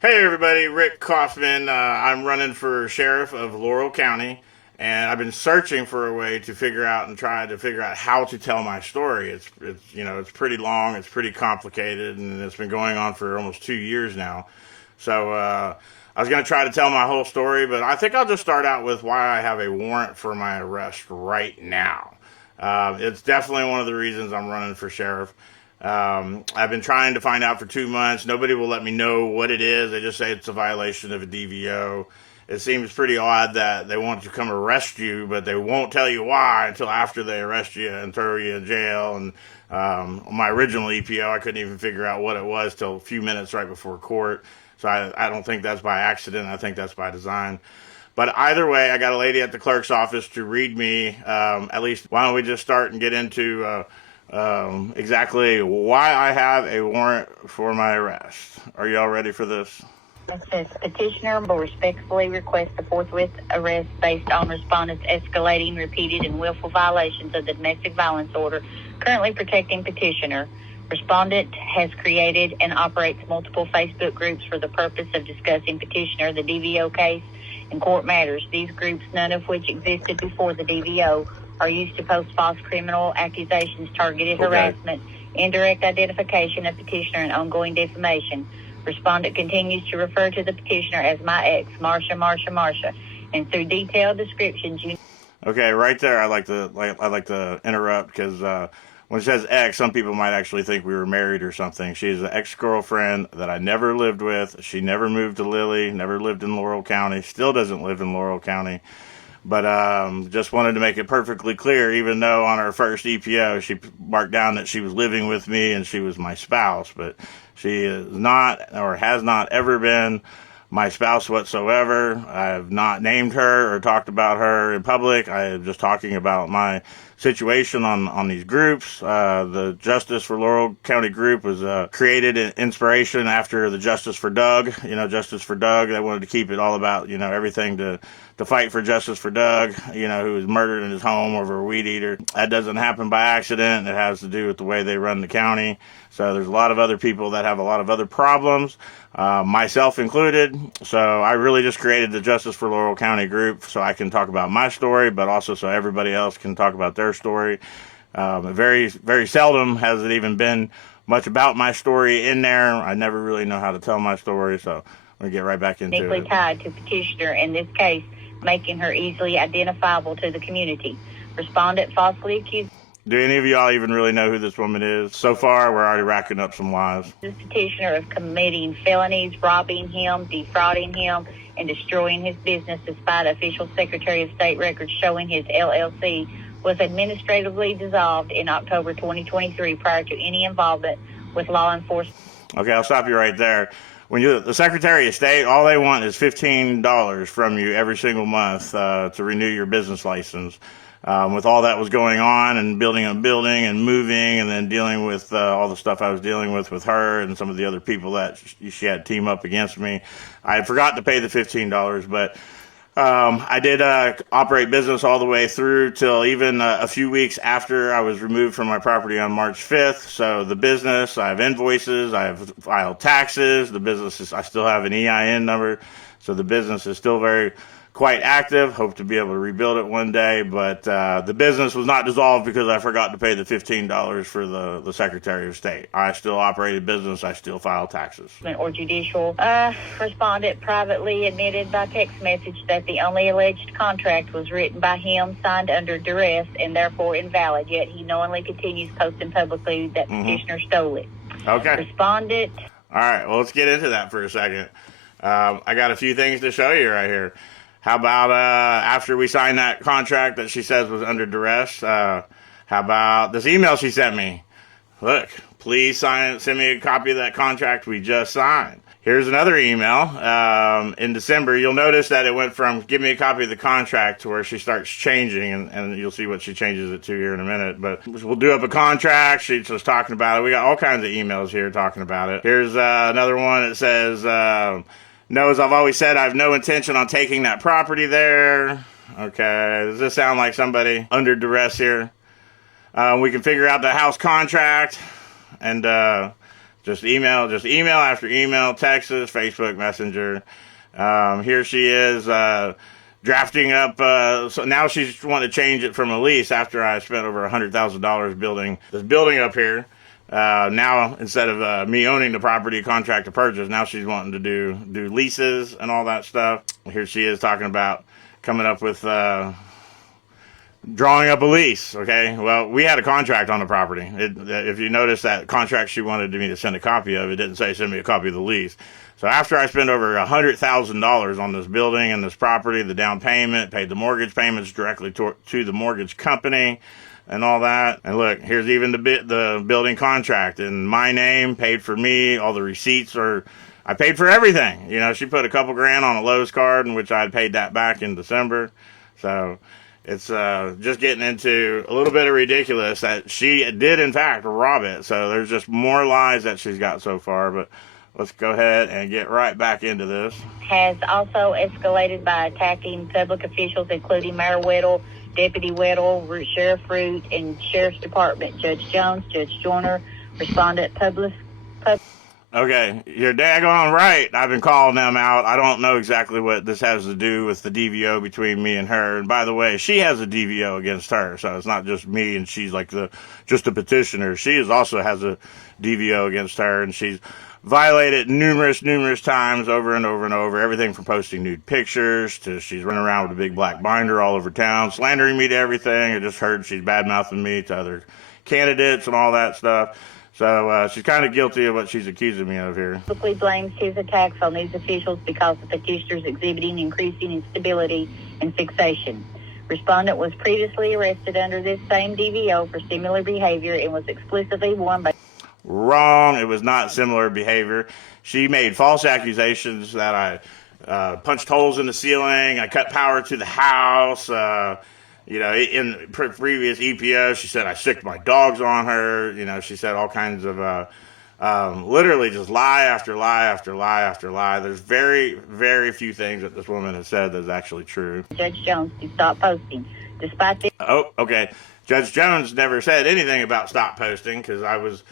Hey everybody, Rick Kaufman. I'm running for sheriff of Laurel County, and I've been searching for a way to figure out and try to figure out how to tell my story. It's pretty long, it's pretty complicated, and it's been going on for almost 2 years now. So I was going to try to tell my whole story, but I think I'll just start out with why I have a warrant for my arrest right now. It's definitely one of the reasons I'm running for sheriff. I've been trying to find out for 2 months. Nobody will let me know what it is. They just say it's a violation of a DVO. It seems pretty odd that they want to come arrest you, but they won't tell you why until after they arrest you and throw you in jail. And my original EPO, I couldn't even figure out what it was till a few minutes right before court. So I don't think that's by accident. I think that's by design. But either way, I got a lady at the clerk's office to read me. At least, why don't we just start and get into exactly why I have a warrant for my arrest. Are y'all ready for this? It says petitioner will respectfully request the forthwith arrest based on respondent's escalating, repeated, and willful violations of the domestic violence order currently protecting petitioner. Respondent has created and operates multiple Facebook groups for the purpose of discussing petitioner, the DVO case, and court matters. These groups, none of which existed before the DVO, are used to post false criminal accusations, targeted harassment, indirect identification of petitioner, and ongoing defamation. Respondent continues to refer to the petitioner as my ex, Marsha, and through detailed descriptions. Okay, right there, I like to interrupt because when it says ex, some people might actually think we were married or something. She's an ex-girlfriend that I never lived with. She never moved to Lilly, never lived in Laurel County, still doesn't live in Laurel County. But just wanted to make it perfectly clear, even though on our first EPO she marked down that she was living with me and she was my spouse, but she is not or has not ever been my spouse whatsoever. I have not named her or talked about her in public. I am just talking about my situation on these groups. The Justice for Laurel County group was created in inspiration after the Justice for Doug. Justice for Doug. They wanted to keep it all about, everything to fight for justice for Doug, who was murdered in his home over a weed eater. That doesn't happen by accident. It has to do with the way they run the county. So there's a lot of other people that have a lot of other problems, myself included. So I really just created the Justice for Laurel County group so I can talk about my story, but also so everybody else can talk about their story. Very, very seldom has it even been much about my story in there. I never really know how to tell my story, so I'm going to get right back into it. Tied to petitioner in this case, making her easily identifiable to the community. Respondent falsely accused. Do any of y'all even really know who this woman is? So far, we're already racking up some lies. This petitioner of committing felonies, robbing him, defrauding him, and destroying his business despite official Secretary of State records showing his LLC was administratively dissolved in October 2023 prior to any involvement with law enforcement. Okay, I'll stop you right there. When the Secretary of State, all they want is $15 from you every single month to renew your business license. With all that was going on and building a building and moving and then dealing with all the stuff I was dealing with her and some of the other people that she had team up against me, I forgot to pay the $15, but I did operate business all the way through till even a few weeks after I was removed from my property on March 5th. So the business, I have invoices, I have filed taxes. The business I still have an EIN number. So the business is still quite active. Hope to be able to rebuild it one day, but the business was not dissolved because I forgot to pay the $15 for the Secretary of State. I still operated business. I still filed taxes. Or judicial. Respondent privately admitted by text message that the only alleged contract was written by him, signed under duress, and therefore invalid, yet he knowingly continues posting publicly that petitioner stole it. Okay. Respondent. All right, well, let's get into that for a second. I got a few things to show you right here. How about after we signed that contract that she says was under duress, how about this email she sent me? Look, please send me a copy of that contract we just signed. Here's another email. In December, you'll notice that it went from give me a copy of the contract to where she starts changing, and you'll see what she changes it to here in a minute. But we'll do up a contract. She's just talking about it. We got all kinds of emails here talking about it. Here's another one that says... No, as I've always said, I have no intention on taking that property there. Okay, does this sound like somebody under duress here? We can figure out the house contract and Just email after email, texts, Facebook Messenger. Here she is drafting up. So now she's wanting to change it from a lease after I spent over $100,000 building this building up here. Now instead of me owning the property, contract to purchase, now she's wanting to do leases and all that stuff. Here she is talking about coming up with drawing up a lease. Okay, well, we had a contract on the property. If you notice that contract she wanted me to send a copy of, it didn't say send me a copy of the lease. So after I spent over $100,000 on this building and this property, the down payment, paid the mortgage payments directly to the mortgage company and all that. And look, here's even the building contract in my name, paid for me. All the receipts I paid for everything. You know, she put a couple grand on a Lowe's card, in which I had paid that back in December. So it's just getting into a little bit of ridiculous that she did, in fact, rob it. So there's just more lies that she's got so far. But let's go ahead and get right back into this. Has also escalated by attacking public officials, including Mayor Weddle, Deputy Weddle, Sheriff Root, and Sheriff's Department. Judge Jones, Judge Joyner, respondent public. Okay, you're daggone right. I've been calling them out. I don't know exactly what this has to do with the DVO between me and her. And by the way, she has a DVO against her, so it's not just me and she's like just a petitioner. She also has a DVO against her, and she's violated numerous times over and over and over. Everything from posting nude pictures to she's running around with a big black binder all over town, slandering me to everything. I just heard she's bad-mouthing me to other candidates and all that stuff. So she's kind of guilty of what she's accusing me of here. Publicly blames his attacks on these officials because the petitioners exhibiting increasing instability and fixation. Respondent was previously arrested under this same DVO for similar behavior and was explicitly warned by... Wrong. It was not similar behavior. She made false accusations that I punched holes in the ceiling, I cut power to the house. You know, in previous EPO, she said I sicked my dogs on her. You know, she said all kinds of, literally just lie after lie after lie after lie. There's very, very few things that this woman has said that's actually true. Judge Jones to stop posting. Despite this... Oh, okay. Judge Jones never said anything about stop posting because I was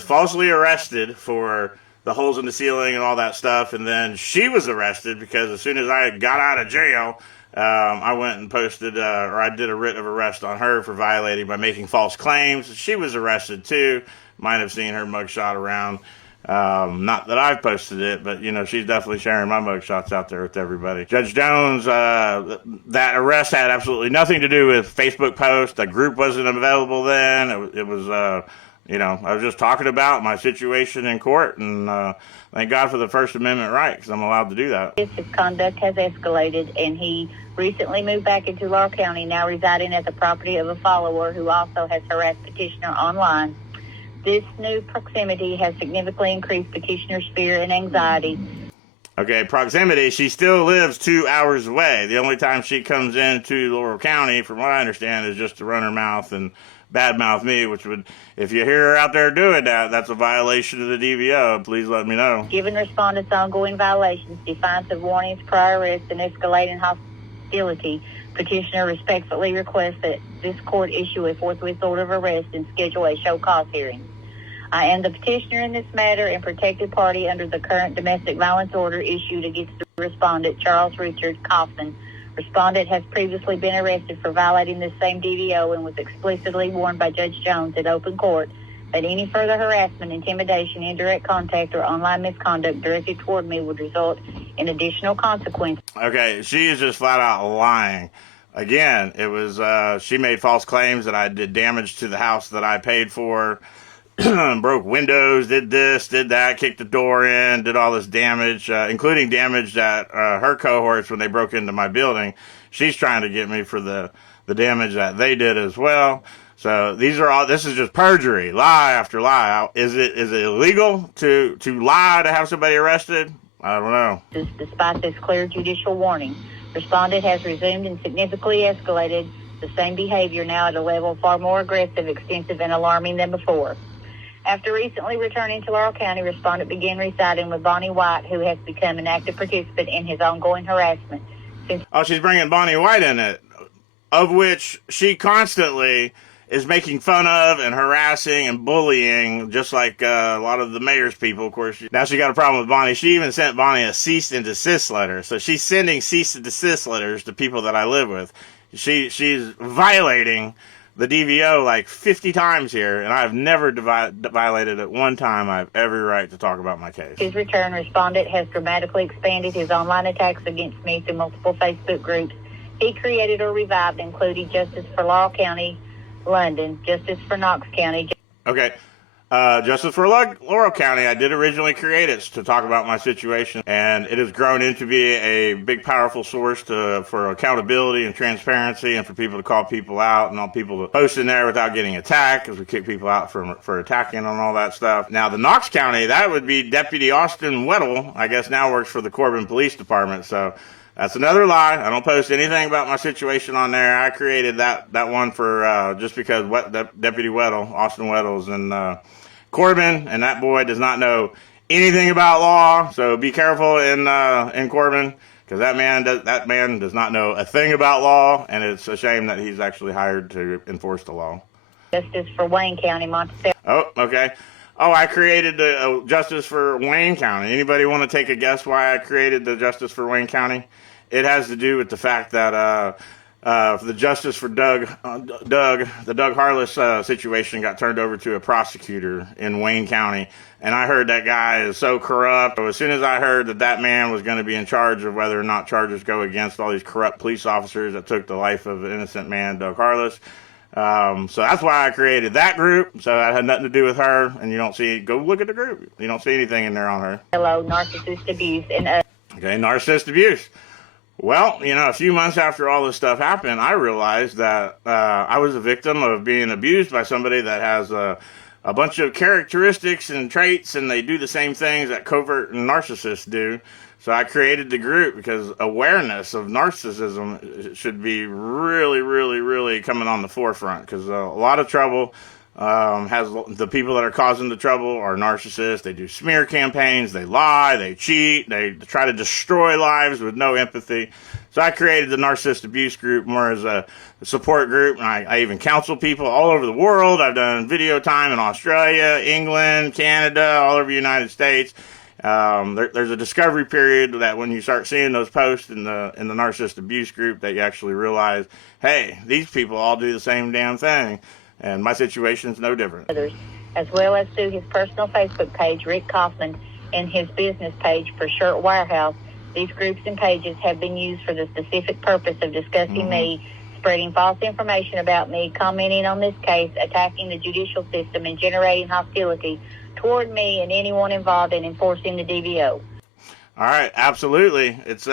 falsely arrested for the holes in the ceiling and all that stuff. And then she was arrested because as soon as I got out of jail, I went and posted, or I did a writ of arrest on her for violating by making false claims. She was arrested too. Might have seen her mugshot around. Not that I've posted it, but you know, she's definitely sharing my mugshots out there with everybody. Judge Jones, that arrest had absolutely nothing to do with Facebook posts. The group wasn't available then. It was, you know, I was just talking about my situation in court, and thank God for the First Amendment right, because I'm allowed to do that. His conduct has escalated, and he recently moved back into Laurel County, now residing at the property of a follower who also has harassed petitioner online. This new proximity has significantly increased petitioner's fear and anxiety. Okay, proximity, she still lives 2 hours away. The only time she comes into Laurel County, from what I understand, is just to run her mouth and badmouth me, which would, if you hear her out there doing that, that's a violation of the DVO. Please let me know. Given respondents' ongoing violations, defiance of warnings, prior arrests, and escalating hostility, petitioner respectfully requests that this court issue a forthwith order of arrest and schedule a show cause hearing. I am the petitioner in this matter and protected party under the current domestic violence order issued against the respondent, Charles Richard Kaufman. Respondent has previously been arrested for violating this same DVO and was explicitly warned by Judge Jones at open court that any further harassment, intimidation, indirect contact, or online misconduct directed toward me would result in additional consequences. Okay, she is just flat out lying. Again, it was, she made false claims that I did damage to the house that I paid for, broke windows, did this, did that, kicked the door in, did all this damage, including damage that her cohorts, when they broke into my building, she's trying to get me for the damage that they did as well. So this is just perjury, lie after lie. Is it illegal to lie to have somebody arrested? I don't know. Despite this clear judicial warning, respondent has resumed and significantly escalated the same behavior, now at a level far more aggressive, extensive, and alarming than before. After recently returning to Laurel County, respondent began residing with Bonnie White, who has become an active participant in his ongoing harassment. She's bringing Bonnie White in it, of which she constantly is making fun of and harassing and bullying, just like a lot of the mayor's people, of course. Now she got a problem with Bonnie. She even sent Bonnie a cease and desist letter. So she's sending cease and desist letters to people that I live with. She's violating the DVO like 50 times here, and I've never violated it one time. I have every right to talk about my case. His return, respondent has dramatically expanded his online attacks against me through multiple Facebook groups he created or revived, including Justice for Laurel County, London, Justice for Knox County. Okay. Justice for Laurel County, I did originally create it to talk about my situation, and it has grown into be a big, powerful source for accountability and transparency, and for people to call people out and all people to post in there without getting attacked, because we kick people out for attacking and all that stuff. Now, the Knox County, that would be Deputy Austin Weddle, I guess now works for the Corbin Police Department, so that's another lie. I don't post anything about my situation on there. I created that one for just because Deputy Weddle, Austin Weddle's in Corbin, and that boy does not know anything about law. So be careful in Corbin, because that man does not know a thing about law, and it's a shame that he's actually hired to enforce the law. Justice for Wayne County, Monticello. Oh, okay. Oh, I created the Justice for Wayne County. Anybody want to take a guess why I created the Justice for Wayne County? It has to do with the fact that the Justice for the Doug Harless situation got turned over to a prosecutor in Wayne County, and I heard that guy is so corrupt. So as soon as I heard that man was going to be in charge of whether or not charges go against all these corrupt police officers that took the life of an innocent man, Doug Harless, so that's why I created that group. So that had nothing to do with her, and you don't see, go look at the group. You don't see anything in there on her. Hello, narcissist abuse. Okay, narcissist abuse. Well, a few months after all this stuff happened, I realized that I was a victim of being abused by somebody that has a bunch of characteristics and traits, and they do the same things that covert narcissists do. So I created the group because awareness of narcissism should be really, really, really coming on the forefront, because a lot of trouble has the people that are causing the trouble are narcissists. They do smear campaigns, they lie, they cheat, they try to destroy lives with no empathy. So I created the narcissist abuse group more as a support group, and I even counsel people all over the world. I've done video time in Australia, England, Canada, all over the United States. There's a discovery period that when you start seeing those posts in the narcissist abuse group, that you actually realize, hey, these people all do the same damn thing. And my situation is no different. Others, as well as through his personal Facebook page, Rick Kaufman, and his business page for Shirt Warehouse. These groups and pages have been used for the specific purpose of discussing me, spreading false information about me, commenting on this case, attacking the judicial system, and generating hostility toward me and anyone involved in enforcing the DVO. All right, absolutely. It's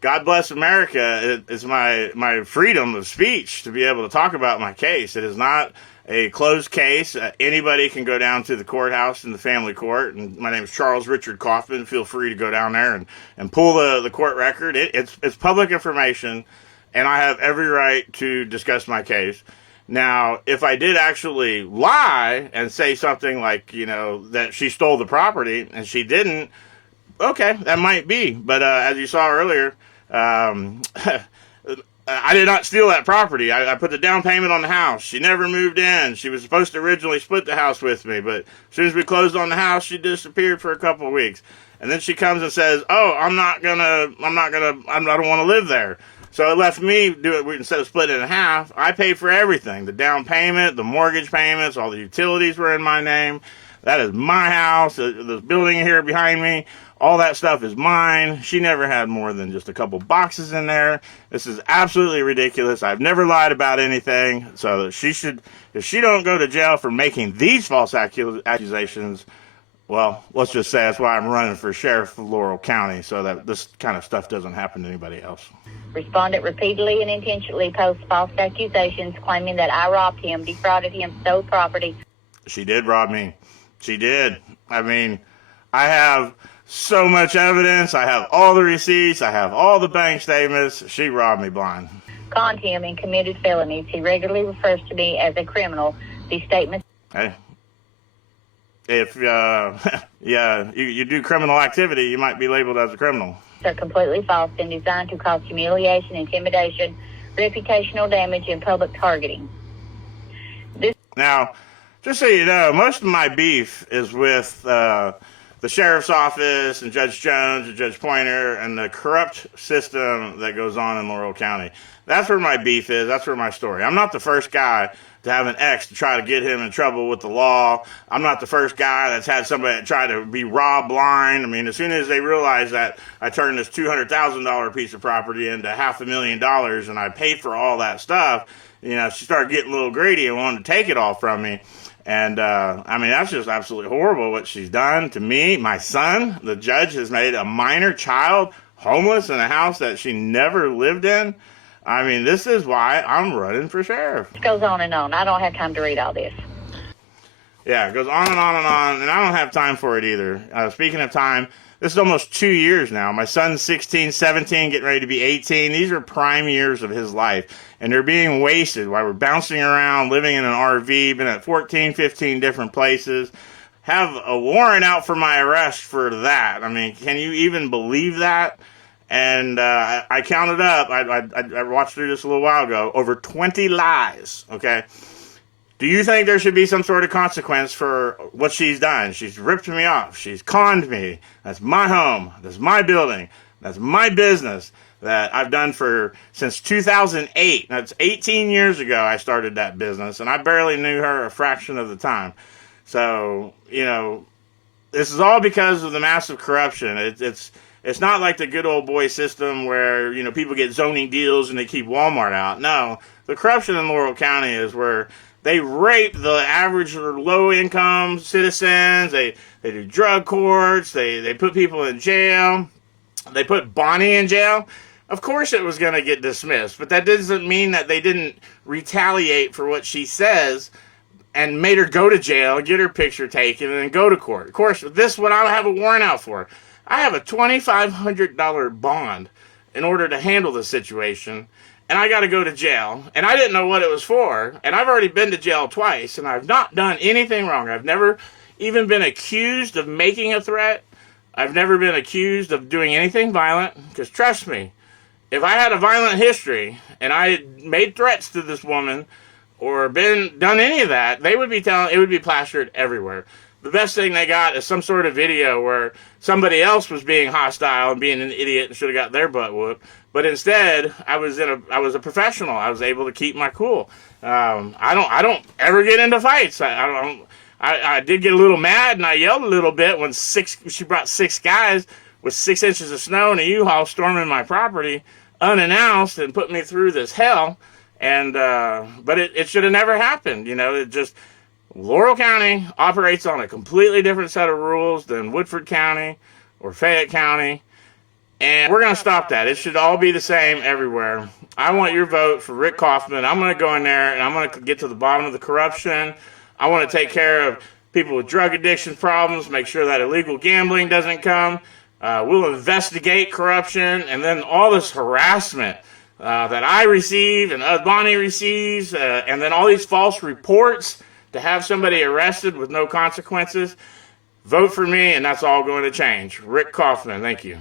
God bless America. It's my freedom of speech to be able to talk about my case. It is not a closed case. Anybody can go down to the courthouse in the family court. And my name is Charles Richard Kaufman. Feel free to go down there and pull the court record. It's public information, and I have every right to discuss my case. Now, if I did actually lie and say something like, that she stole the property and she didn't, okay, that might be. But as you saw earlier, I did not steal that property. I put the down payment on the house. She never moved in. She was supposed to originally split the house with me, but as soon as we closed on the house, she disappeared for a couple of weeks. And then she comes and says, "Oh, I don't want to live there." So it left me do it instead of splitting it in half. I paid for everything: the down payment, the mortgage payments, all the utilities were in my name. That is my house. The building here behind me, all that stuff is mine. She never had more than just a couple boxes in there. This is absolutely ridiculous. I've never lied about anything. So she should, if she don't go to jail for making these false accusations, well, let's just say that's why I'm running for sheriff of Laurel County, so that this kind of stuff doesn't happen to anybody else. Respondent repeatedly and intentionally posts false accusations claiming that I robbed him, defrauded him, stole property. She did rob me. She did. I mean, I have so much evidence. I have all the receipts. I have all the bank statements. She robbed me blind. Conned him and committed felonies. He regularly refers to me as a criminal. These statements... Hey. If you do criminal activity, you might be labeled as a criminal. Are completely false and designed to cause humiliation, intimidation, reputational damage, and public targeting. Now, just so you know, most of my beef is with the sheriff's office and Judge Jones and Judge Pointer and the corrupt system that goes on in Laurel County. That's where my beef is. That's where my story. I'm not the first guy to have an ex to try to get him in trouble with the law. I'm not the first guy that's had somebody try to be robbed blind. I mean, as soon as they realized that I turned this $200,000 piece of property into $500,000 and I paid for all that stuff, you know, she started getting a little greedy and wanted to take it all from me. And, I mean, that's just absolutely horrible what she's done to me. My son, the judge has made a minor child homeless in a house that she never lived in. I mean, this is why I'm running for sheriff. It goes on and on. I don't have time to read all this. Yeah, it goes on and on and on, and I don't have time for it either. Speaking of time, this is almost 2 years now. My son's 16, 17, getting ready to be 18. These are prime years of his life, and they're being wasted while we're bouncing around, living in an RV, been at 14, 15 different places. Have a warrant out for my arrest for that. I mean, can you even believe that? And I counted up, I watched through this a little while ago, over 20 lies, okay? Do you think there should be some sort of consequence for what she's done? She's ripped me off. She's conned me. That's my home. That's my building. That's my business that I've done since 2008. That's 18 years ago I started that business, and I barely knew her a fraction of the time. So, you know, this is all because of the massive corruption. It's not like the good old boy system where, you know, people get zoning deals and they keep Walmart out. No, the corruption in Laurel County is where they rape the average or low-income citizens. They do drug courts. They put people in jail. They put Bonnie in jail. Of course it was going to get dismissed, but that doesn't mean that they didn't retaliate for what she says and made her go to jail, get her picture taken, and then go to court. Of course, this is what I have a warrant out for. I have a $2,500 bond in order to handle the situation, and I got to go to jail, and I didn't know what it was for, and I've already been to jail twice, and I've not done anything wrong. I've never even been accused of making a threat. I've never been accused of doing anything violent, because trust me, if I had a violent history, and I had made threats to this woman, or done any of that, it would be plastered everywhere. The best thing they got is some sort of video where somebody else was being hostile and being an idiot and should have got their butt whooped. But instead, I was a professional. I was able to keep my cool. I don't ever get into fights. I did get a little mad and I yelled a little bit when she brought 6 guys with 6 inches of snow and a U-Haul storming my property unannounced and put me through this hell. And but it should have never happened. You know, Laurel County operates on a completely different set of rules than Woodford County or Fayette County, and we're going to stop that. It should all be the same everywhere. I want your vote for Rick Kaufman. I'm going to go in there, and I'm going to get to the bottom of the corruption. I want to take care of people with drug addiction problems, make sure that illegal gambling doesn't come. We'll investigate corruption, and then all this harassment that I receive and Bonnie receives, and then all these false reports to have somebody arrested with no consequences. Vote for me, and that's all going to change. Rick Kaufman, thank you.